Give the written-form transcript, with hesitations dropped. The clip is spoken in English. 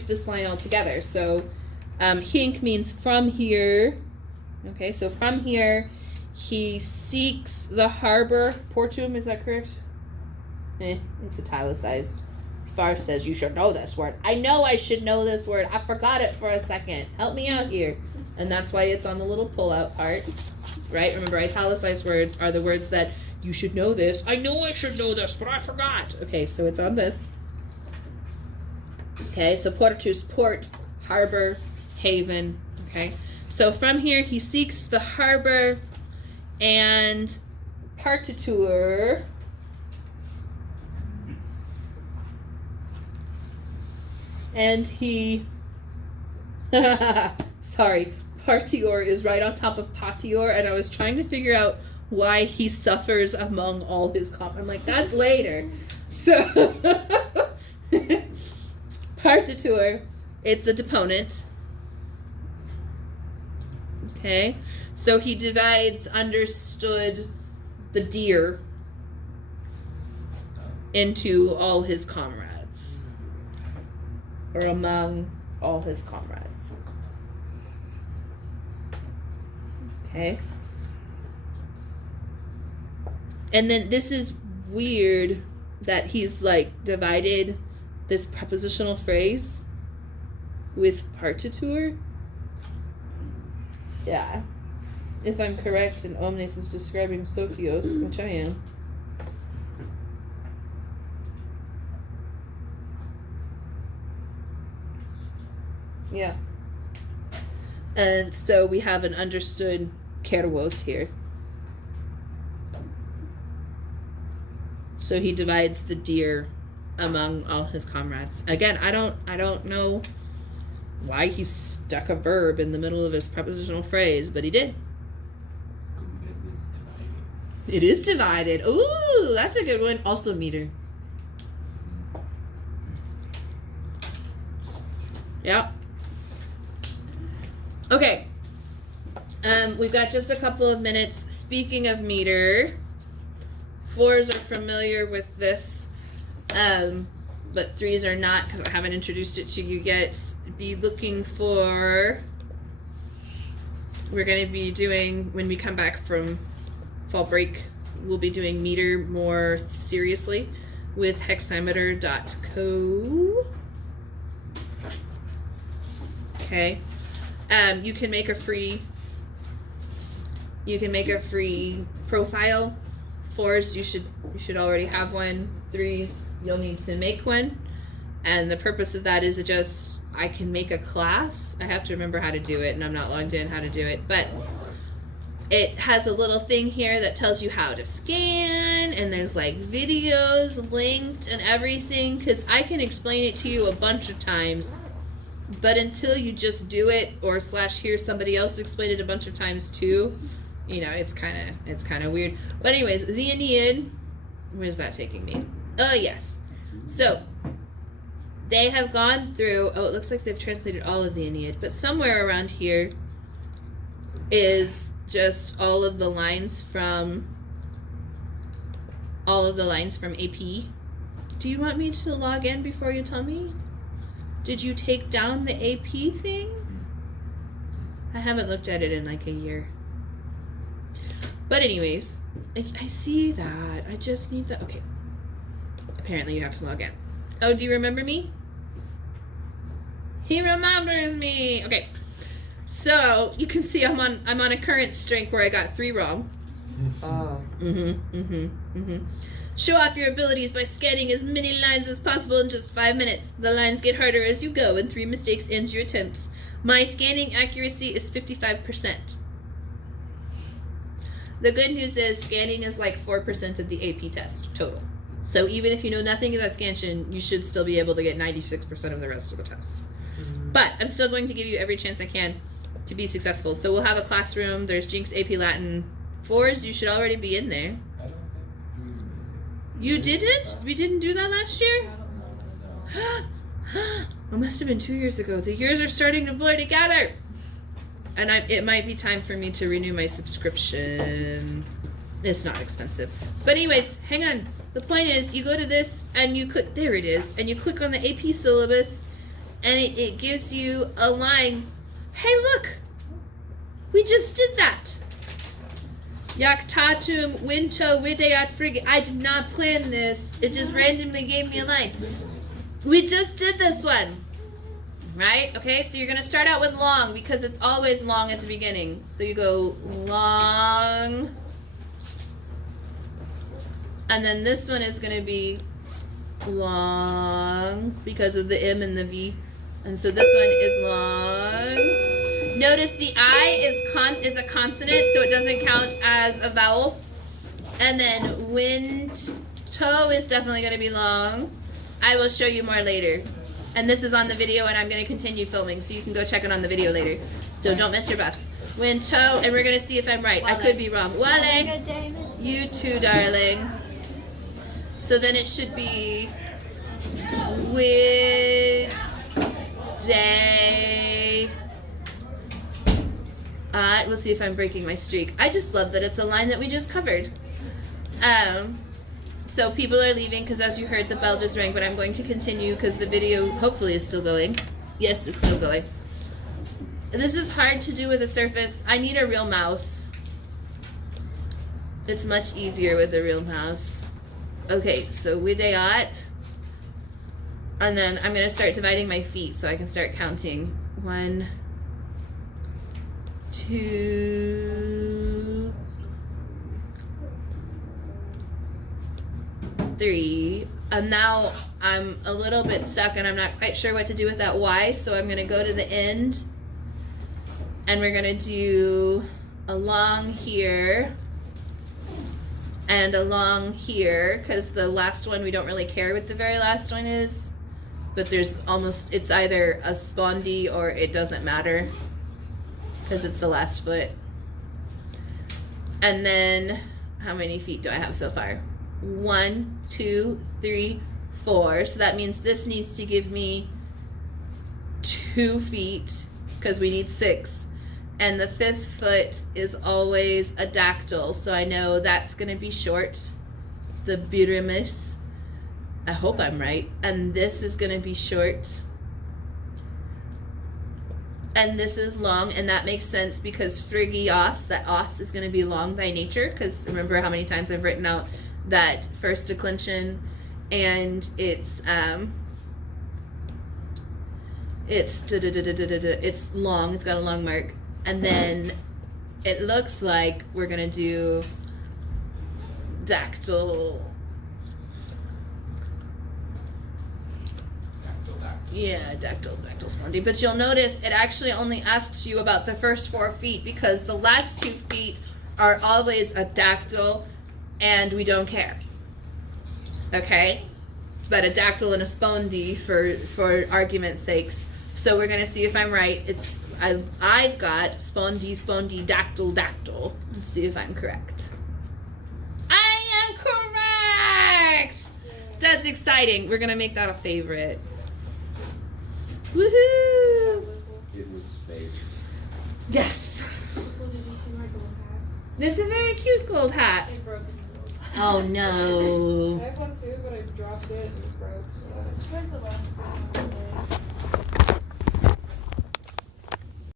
this line altogether. So hink means from here. Okay, so from here, he seeks the harbor. Portum, is that correct? It's italicized. Farr says you should know this word. I know I should know this word. I forgot it for a second. Help me out here. And that's why it's on the little pull-out part. Right? Remember, italicized words are the words that you should know this. I know I should know this, but I forgot. Okay, so it's on this. Okay, so portus, port, harbor, haven. Okay, so from here he seeks the harbor, and partitur and he sorry, partior is right on top of patior, and I was trying to figure out why he suffers among all his I'm like, that's later. So partitur, it's a deponent. Okay, so he divides understood the deer into all his comrades, or among all his comrades. Okay. And then this is weird that he's like divided this prepositional phrase with partitur. Yeah. If I'm correct, and omnes is describing socios, which I am. Yeah. And so we have an understood kervos here. So he divides the deer among all his comrades. Again, I don't know why he stuck a verb in the middle of his prepositional phrase, but he did. It is divided. Ooh, that's a good one. Also meter. Yeah. Okay. We've got just a couple of minutes. Speaking of meter, fours are familiar with this, but threes are not, because I haven't introduced it to you yet. Be looking for, we're going to be doing, when we come back from fall break, we'll be doing meter more seriously with hexameter.co. Okay. You can make a free profile. Fours, you should already have one. Threes, you'll need to make one. And the purpose of that is I can make a class. I have to remember how to do it, and I'm not logged in how to do it, but it has a little thing here that tells you how to scan, and there's like videos linked and everything, because I can explain it to you a bunch of times, but until you just do it or / hear somebody else explain it a bunch of times too, you know, it's kind of weird. But anyways, the Aeneid, where's that taking me? Oh yes. So they have gone through, it looks like they've translated all of the Aeneid, but somewhere around here is just all of the lines from AP. Do you want me to log in before you tell me? Did you take down the AP thing? I haven't looked at it in like a year. But anyways, I see that. I just need that. Okay. Apparently you have to log in. Oh, do you remember me? He remembers me. Okay. So you can see I'm on a current streak where I got 3 wrong. Show off your abilities by scanning as many lines as possible in just 5 minutes. The lines get harder as you go, and 3 mistakes ends your attempts. My scanning accuracy is 55%. The good news is scanning is like 4% of the AP test total. So even if you know nothing about scansion, you should still be able to get 96% of the rest of the test. But I'm still going to give you every chance I can to be successful. So we'll have a classroom. There's Jinx, AP Latin. 4s, you should already be in there. I don't think You didn't? We didn't do that last year? It must have been 2 years ago. The years are starting to blur together. And it might be time for me to renew my subscription. It's not expensive. But anyways, hang on. The point is, you go to this and you click, there it is, and you click on the AP syllabus, and it gives you a line. Hey, look, we just did that. Yaktatum winto videat frigid. I did not plan this. It just randomly gave me a line. We just did this one. Right? Okay, so you're going to start out with long because it's always long at the beginning. So you go long. And then this one is going to be long because of the M and the V. And so this one is long. Notice the I is a consonant, so it doesn't count as a vowel. And then wind toe is definitely going to be long. I will show you more later. And this is on the video, and I'm going to continue filming, so you can go check it on the video later. So don't miss your bus. Wind toe, and we're going to see if I'm right. I could be wrong. Wale, you too, darling. So then it should be with day. We'll see if I'm breaking my streak. I just love that it's a line that we just covered. So people are leaving because, as you heard, the bell just rang, but I'm going to continue because the video hopefully is still going. Yes, it's still going. This is hard to do with a Surface. I need a real mouse. It's much easier with a real mouse. Okay, so videat. And then I'm going to start dividing my feet so I can start counting. 1, 2, 3. And now I'm a little bit stuck and I'm not quite sure what to do with that Y, so I'm going to go to the end and we're going to do along here and along here, because the last one we don't really care what the very last one is, but there's almost, it's either a spondy or it doesn't matter because it's the last foot. And then how many feet do I have so far? 1, 2, 3, 4. So that means this needs to give me 2 feet because we need 6. And the 5th foot is always a dactyl, so I know that's going to be short. The birimus. I hope I'm right. And this is going to be short. And this is long, and that makes sense because phrygios, that os is going to be long by nature, because remember how many times I've written out that first declension, and it's long, it's got a long mark. And then it looks like we're gonna do dactyl. Yeah, dactyl spondy. But you'll notice it actually only asks you about the first 4 feet because the last 2 feet are always a dactyl and we don't care. Okay? But a dactyl and a spondy for argument's sakes. So we're gonna see if I'm right. I've got spondy, dactyl. Let's see if I'm correct. I am correct! That's exciting. We're gonna make that a favorite. Woohoo! It was fake. Yes. Well, did you see my gold hat? It's a very cute gold hat. It broke. Oh no. I have one too, but I dropped it and it broke. So it's twice the last one.